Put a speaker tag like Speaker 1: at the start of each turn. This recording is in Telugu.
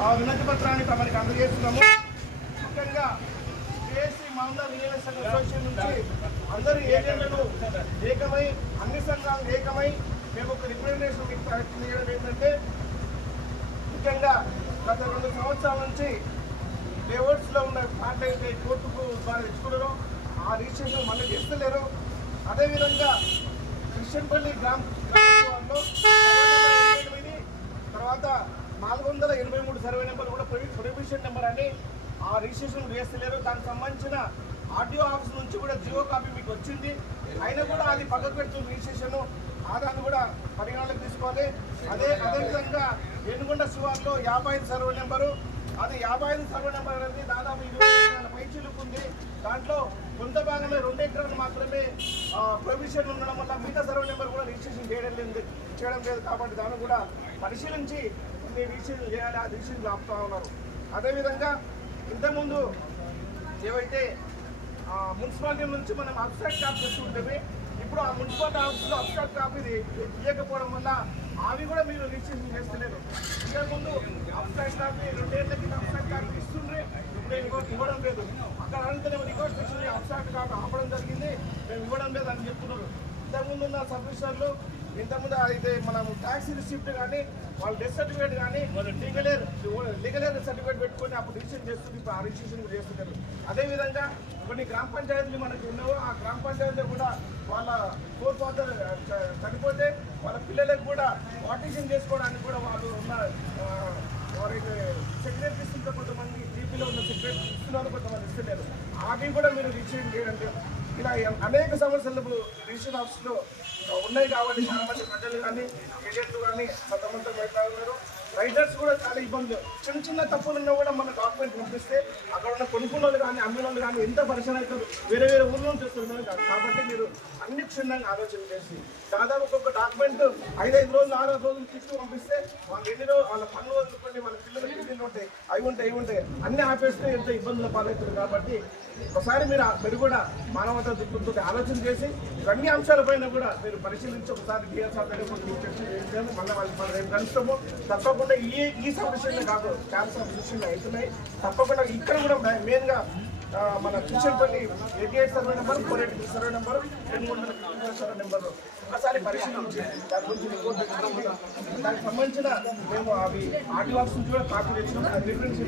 Speaker 1: ఆ వినతి పత్రాన్ని తమకి అందజేస్తున్నాము. ముఖ్యంగా కేసీ మామూలు వినియోగ సంఘ అసోసియేషన్ నుంచి అందరు ఏజెంట్లను ఏకమై అన్ని సంఘాలు ఏకమై మేము ఒక రికమెండేషన్ మీకు ప్రయత్నం చేయడం ఏంటంటే ముఖ్యంగా గత రెండు సంవత్సరాల నుంచి లేఅవుట్స్ ఉన్న ప్లాట్ అయితే కోర్టుకు బాగా తెచ్చుకున్నారు ఆ రిజిస్ట్రేషన్ మళ్ళీ చేస్తలేరు అదేవిధంగా క్రిస్టియన్పల్లి గ్రామ గ్రామంలో ఎనిమిది తర్వాత నాలుగు వందల ఎనభై మూడు సర్వే నెంబర్ కూడా రిజిస్ట్రేషన్ నెంబర్ అని ఆ రిజిస్ట్రేషన్ వేస్తలేరు. దానికి సంబంధించిన ఆర్టీఓ ఆఫీస్ నుంచి కూడా జియో కాపీ మీకు వచ్చింది. అయినా కూడా అది పక్కకు పెడుతుంది రిజిస్ట్రేషన్ ఆదాన్ని కూడా పరిగణలోకి తీసుకోవాలి. అదే అదేవిధంగా ఎనుగొండ శివార్లో యాభై ఐదు సర్వే నెంబరు. అది యాభై ఐదు సర్వే నెంబర్ అనేది దాదాపు ఇరవై ఎకరాల ఉంది. దాంట్లో కొంత భాగమే రెండు ఎకరాలు మాత్రమే ప్రొవిజన్ ఉండడం వల్ల మిగతా సర్వే నెంబర్ కూడా రిజిస్ట్రేషన్ చేయడం లేదు చేయడం లేదు కాబట్టి దాన్ని కూడా పరిశీలించి దీన్ని రిజిస్ట్రేషన్ చేయాలి. ఆ రిజిస్ట్రేషన్ ఆపుతా ఉన్నారు. అదేవిధంగా ఇంతకుముందు ఏవైతే ఆ, మున్సిపాలిటీ నుంచి మనం అబ్స్ట్రాక్ట్ కాపీ తెచ్చుకుంటే ఇప్పుడు ఆ మున్సిపాలిటీ ఆఫీస్లో అబ్స్ట్రాక్ట్ కాపీ ఇవ్వకపోవడం వల్ల అవి కూడా మీరు రిజిస్ట్రేషన్ చేస్తలేరు. ఇంతకుముందు ముందు అబ్స్ట్రాక్ట్ కాపీ రెండేళ్ళ కింద అబ్స్ట్రాక్ట్ కాపీ ఇస్తుండ్రే ఇప్పుడు ఇవ్వడం లేదు. అక్కడ అడిగితే రికార్డ్ సెక్షన్ అబ్స్ట్రాక్ట్ కాపీ ఆపడం జరిగింది మేము ఇవ్వడం లేదు అని చెప్తున్నారు. ఇంతకుముందు ఉన్న సబ్ ఇంతకుముందు అయితే మనం ట్యాక్సీ రిసిప్ట్ కానీ వాళ్ళ డెత్ సర్టిఫికేట్ కానీ లీగలేర్ లీగలేర్ సర్టిఫికేట్ పెట్టుకొని అప్పుడు రిజిస్ట్రేషన్ చేస్తుంది ఇప్పుడు ఆ రిజిస్ట్రేషన్ కూడా చేస్తున్నారు. అదేవిధంగా కొన్ని గ్రామ పంచాయతీలు మనకి ఉన్నావో ఆ గ్రామ పంచాయతీలో కూడా వాళ్ళ ఫోర్ ఫాదర్ చనిపోతే వాళ్ళ పిల్లలకు కూడా పార్టీషన్ చేసుకోవడానికి కూడా వాళ్ళు ఉన్న ఆ, ఎవరైతే సెక్రటరీ కొంతమంది జీపీలో ఉన్న సెక్రటరీ ఇస్తున్నారు కొంతమంది ఇస్తున్నారు. అవి కూడా మీరు రిజిస్ట్రేషన్ చేయండి ఇలా అనేక సమస్యలు రిజిస్టర్ ఆఫీస్లో ఉన్నాయి కాబట్టి చాలా మంది ప్రజలు కానీ ఏజెంట్లు కానీ కొంతమంది బయట ఉన్నారు. రైటర్స్ కూడా చాలా ఇబ్బంది. చిన్న చిన్న తప్పులు ఉన్నా కూడా మన డాక్యుమెంట్ పంపిస్తే అక్కడ ఉన్న కొనుక్కున్న వాళ్ళు కానీ అమ్మిన వాళ్ళు కానీ ఎంత పరిశ్రమ అవుతారు వేరే వేరే ఊళ్ళో నుంచి వస్తున్నారు కాదు. కాబట్టి మీరు అన్ని క్షుణ్ణంగా ఆలోచన చేసి దాదాపు ఒక్కొక్క డాక్యుమెంట్ ఐదైదు రోజులు ఆరు రోజులు తీసుకు పంపిస్తే వాళ్ళు ఎన్ని రోజులు వాళ్ళ పనులు వదులుకోండి మనకి అవి ఉంటాయి ఇవి ఉంటాయి అన్ని ఆపేస్తే ఎంత ఇబ్బందులు పాలవుతుంది కాబట్టి ఒకసారి మీరు ఆ- మీరు కూడా మానవతా దృక్పథంతో ఆలోచన చేసి అన్ని అంశాలపైన కూడా మీరు పరిశీలించి ఒకసారి డిఎస్ఆర్ దగ్గర మళ్ళీ వాళ్ళు మనం రేపు కలుస్తాము. తప్పకుండా ఈ ఈ సమస్యలు కాదు చాలా సమస్యలు అవుతున్నాయి. తప్పకుండా ఇక్కడ కూడా మెయిన్గా మన Kishanpalli eighty eight survey number four eight survey number రెండు వందల సర్వే నెంబర్. ఒకసారి పరిశీలించి దాని గురించి రిపోర్ట్ తెచ్చుకోండి. దానికి సంబంధించిన మేము అవి ఆర్టీ ఆఫీస్ నుంచి కూడా కాపీ తెచ్చినాం రిఫరెన్స్